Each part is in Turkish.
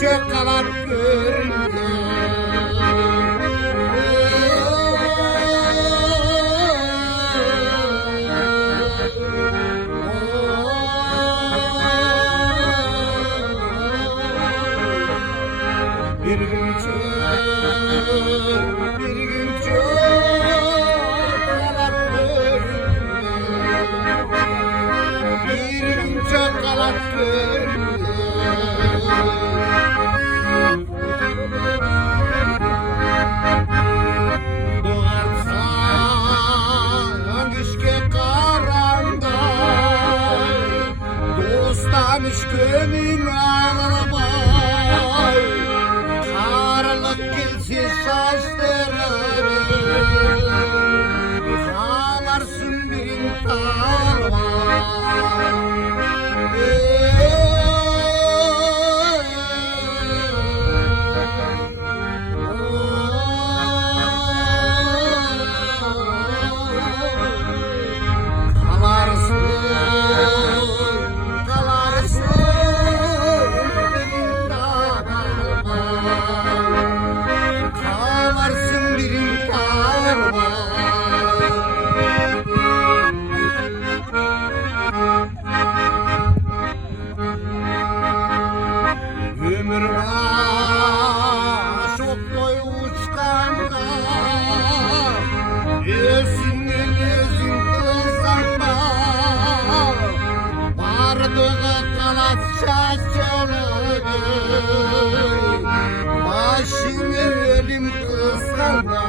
çok kalan bir gün çok kalaktır, bir gün çok kalaktır. Doğarsan işke karanday, dostan işkenin ağlamay, karlık gelsin saçları, sağlarsın birin talvay. Ömür çok boy uçkanda, özünden özün kılsanma, bardığı kalat şaşırır, başını ölüm kılsanda.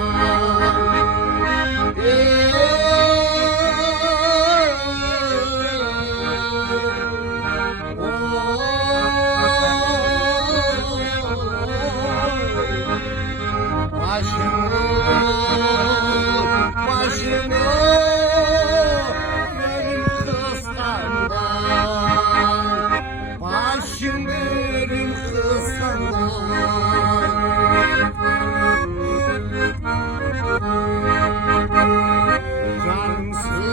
Başını benim kıskandan, başını benim kıskandan. Cansız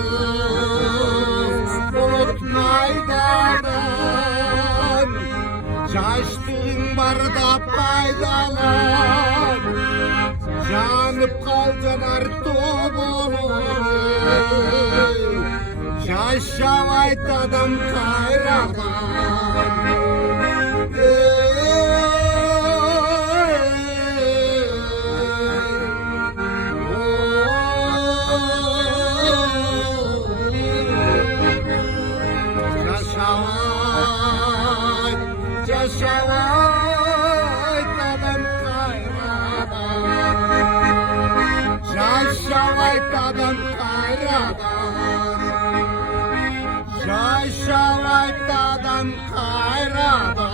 bulut maydadan, şaştığın barda paydalan, yanıp kal canar tobolur, şaşavayt adam kayradan. Şaşavayt adam kayradan, şaşavayt adam kayradan, şaşavayt adam kayradan.